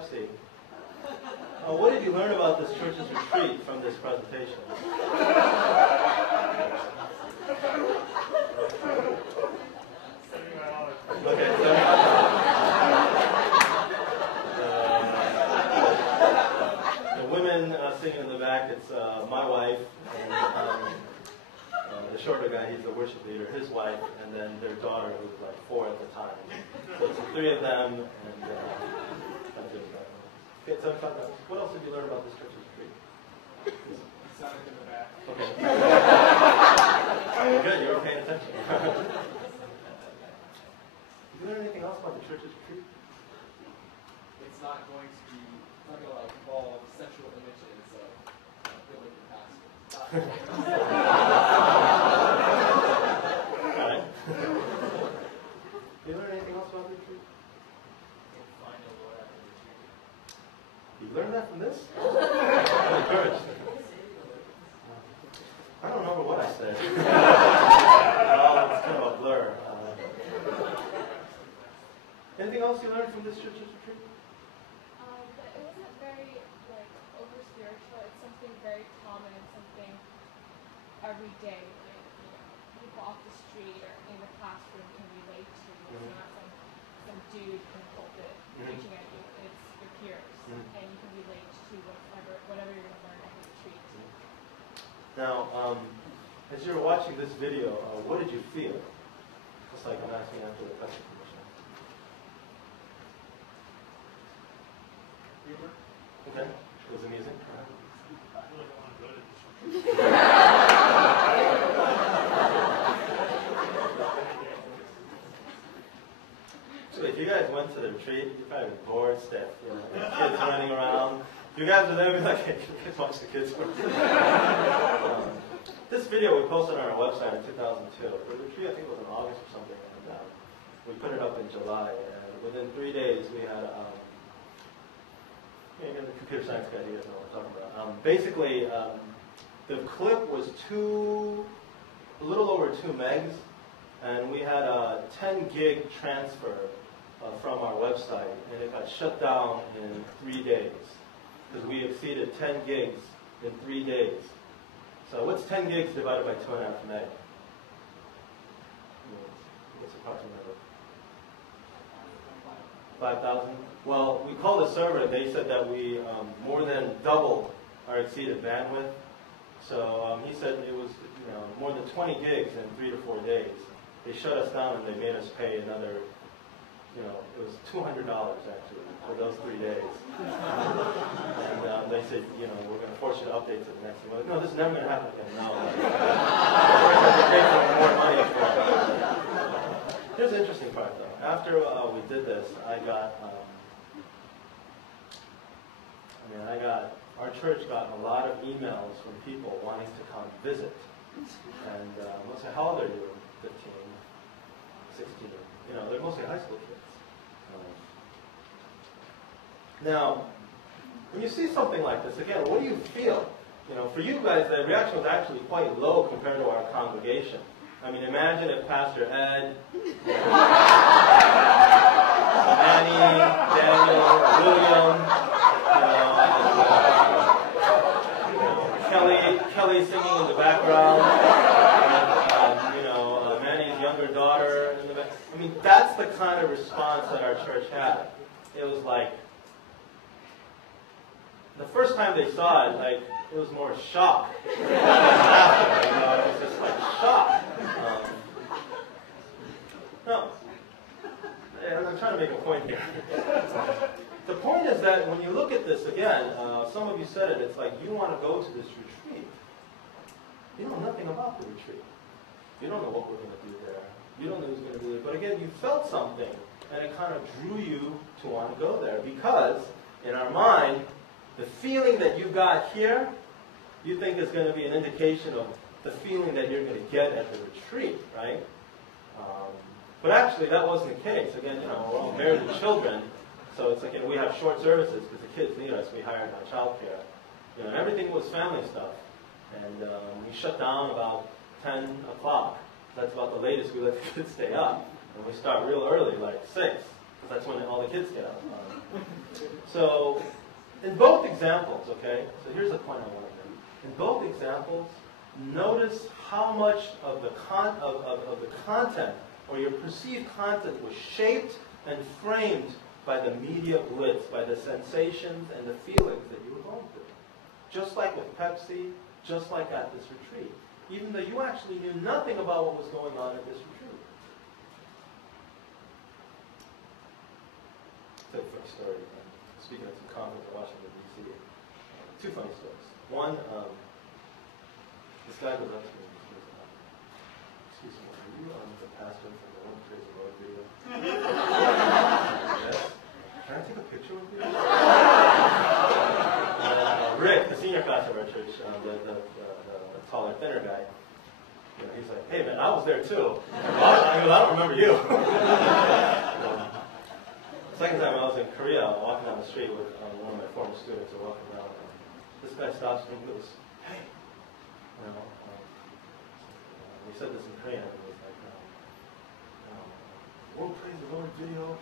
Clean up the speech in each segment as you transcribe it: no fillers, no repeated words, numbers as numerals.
Pepsi. What did you learn about this church's retreat from this presentation? Okay, the women singing in the back, it's my wife, and the shorter guy, he's the worship leader, his wife, and then their daughter, who was like 4 at the time. So it's the 3 of them, and okay, so what else did you learn about this church's retreat? Sonic in the back. Okay. Good, you were paying attention. Did you learn anything else about the church's retreat? It's not going to like involve sexual images of biblical pastors. All right. Did you learn anything else about the retreat? Find the Lord after the retreat. You learned that from this? I'm encouraged. I don't remember what I said. It's kind of a blur. Anything else you learned from this church's retreat? That it wasn't very over spiritual. It's something very common and something every day. People off the street or in the classroom can relate to. It's not some dude in the pulpit preaching at you. It's your peers, and you can relate to whatever you're going to learn at the retreat. Now, as you were watching this video, what did you feel? Just like I'm asking after the question commission. Humor? Okay. Was it amusing? I really don't want to go to this. So if you guys went to the retreat, you'd probably be bored stiff. You know, kids running around. If you guys were there, you'd be like, hey, let's watch the kids. This video we posted on our website in 2002. The retreat, I think it was in August or something, and we put it up in July. And within 3 days, we had the computer science guy, you guys know what I'm talking about. Basically, the clip was a little over 2 megs, and we had a 10 gig transfer from our website, and it got shut down in 3 days because we exceeded 10 gigs in 3 days. So what's 10 gigs divided by 2.5 meg? What's the approximate number? 5,000? Well, we called the server, and they said that we more than doubled our exceeded bandwidth. So he said it was more than 20 gigs in 3 to 4 days. They shut us down, and they made us pay another, it was $200 actually for those 3 days. And they said, we're going to force you to update to the next one. No, this is never going to happen again. No. We're going to pay for more money for it. Here's the interesting part, though. After we did this, our church got a lot of emails from people wanting to come visit. And we'll say, how old are you? 15, 16. They're mostly high school kids. Now, when you see something like this, again, what do you feel? For you guys, the reaction was actually quite low compared to our congregation. I mean, imagine if Pastor Ed, Manny, Daniel, William, Kelly singing in the background, Manny's younger daughter in the back. I mean, that's the kind of response that our church had. It was like, the first time they saw it, it was more shock. It was just like shock. No. I'm trying to make a point here. The point is that when you look at this again, some of you said it, it's like you want to go to this retreat. You know nothing about the retreat. You don't know what we're going to do there. You don't know who's going to do it. But again, you felt something, and it kind of drew you to want to go there because, in our mind, the feeling that you got here, you think is going to be an indication of the feeling that you're going to get at the retreat, right? But actually, that wasn't the case. Again, we're all married with children, so it's like we have short services because the kids need us. We hired our childcare, and everything was family stuff. And we shut down about 10 o'clock. That's about the latest we let the kids stay up. And we start real early, like 6. That's when all the kids get out. So, in both examples, okay, so here's the point I want to make. In both examples, notice how much of the content or your perceived content was shaped and framed by the media blitz, by the sensations and the feelings that you were going through. Just like with Pepsi, just like at this retreat. Even though you actually knew nothing about what was going on at this retreat. I'll tell you a funny story. Speaking at some conference in Washington, D.C. Two funny stories. One, this guy goes up to me and he says, excuse me, are you the pastor from the One Praise the Lord video? Yes. Can I take a picture with you? Rick, the senior pastor of our church, the taller, thinner guy, you know, he's like, hey man, I was there too. I don't remember you. Second time I was in Korea, walking down the street with one of my former students, walking around, this guy stops me and goes, hey, you know, he said this in Korean, and he was like, World Praise the Lord video.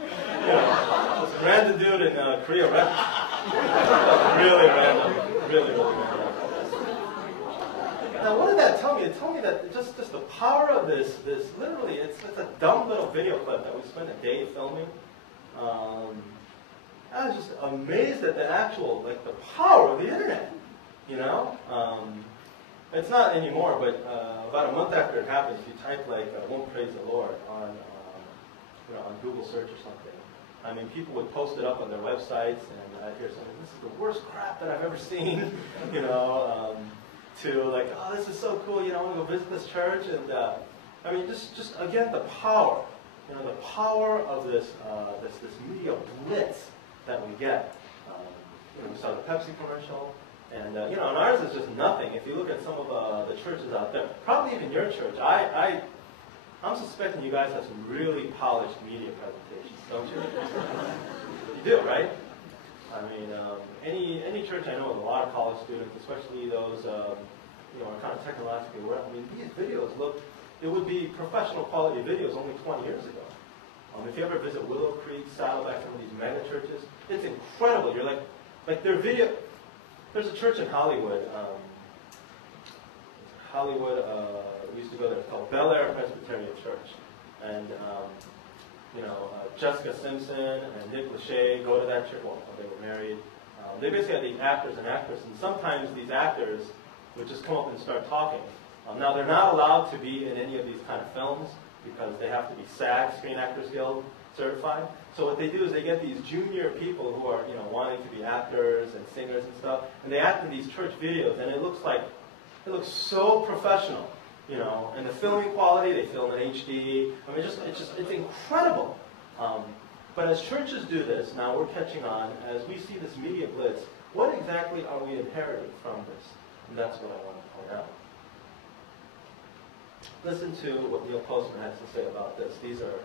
You know, this random dude in Korea, really random, really random. Now, what did that tell me? It told me that just the power of this literally, it's a dumb little video clip that we spent a day filming. I was just amazed at the actual, like, the power of the internet, you know? It's not anymore, but about a month after it happened, if you type, like, Won't Praise the Lord on, you know, on Google search or something, I mean, people would post it up on their websites, and I'd hear something, this is the worst crap that I've ever seen, you know, to like, oh, this is so cool, you know, I want to go visit this church, and I mean, just again, the power, you know, the power of this media blitz that we get. You know, we saw the Pepsi commercial, and you know, and ours is just nothing. If you look at some of the churches out there, probably even your church, I'm suspecting you guys have some really polished media presentations, don't you? You do, right? I mean, any church I know with a lot of college students, especially those you know, are kind of technologically aware. I mean, these videos look, it would be professional quality videos only 20 years ago. If you ever visit Willow Creek, Saddleback, some of these mega churches, it's incredible. You're like their video. There's a church in Hollywood. We used to go there. It's called Bel Air Presbyterian Church, and you know, Jessica Simpson and Nick Lachey go to that church. Well, they were married. They basically had these actors and actresses, and sometimes these actors would just come up and start talking. Now, they're not allowed to be in any of these kind of films because they have to be SAG, Screen Actors Guild certified. So what they do is they get these junior people who are, you know, wanting to be actors and singers and stuff, and they act in these church videos, and it looks so professional, you know. And the filming quality, they film in HD. I mean, it's incredible. But as churches do this, now we're catching on, as we see this media blitz, what exactly are we inheriting from this? And that's what I want to point out. Listen to what Neil Postman has to say about this. These are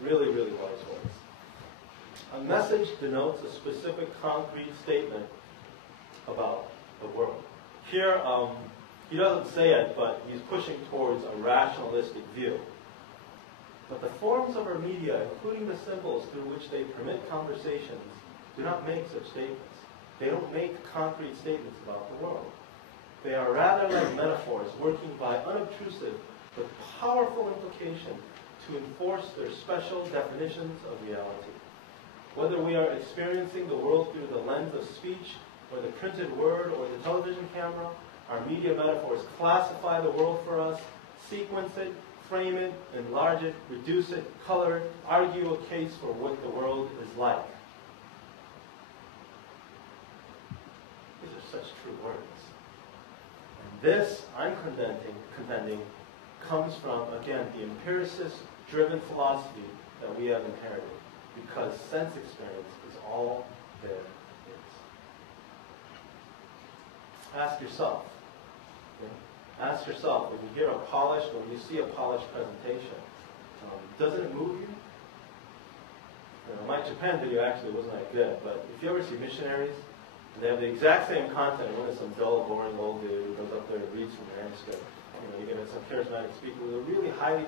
really, really wise words. A message denotes a specific concrete statement about the world. Here, he doesn't say it, but he's pushing towards a rationalistic view. But the forms of our media, including the symbols through which they permit conversations, do not make such statements. They don't make concrete statements about the world. They are rather like metaphors working by unobtrusive but powerful implication to enforce their special definitions of reality. Whether we are experiencing the world through the lens of speech, or the printed word, or the television camera, our media metaphors classify the world for us, sequence it, frame it, enlarge it, reduce it, color it, argue a case for what the world is like. These are such true words. And this, I'm contending, comes from, again, the empiricist-driven philosophy that we have inherited, because sense experience is all there is. Ask yourself. Okay? Ask yourself, when you hear a polished, or when you see a polished presentation, doesn't it move you? You know, my Japan video actually wasn't that good, but if you ever see missionaries, they have the exact same content. One is some dull, boring old dude who goes up there and reads from the manuscript. You know, you get some charismatic speaker with a really highly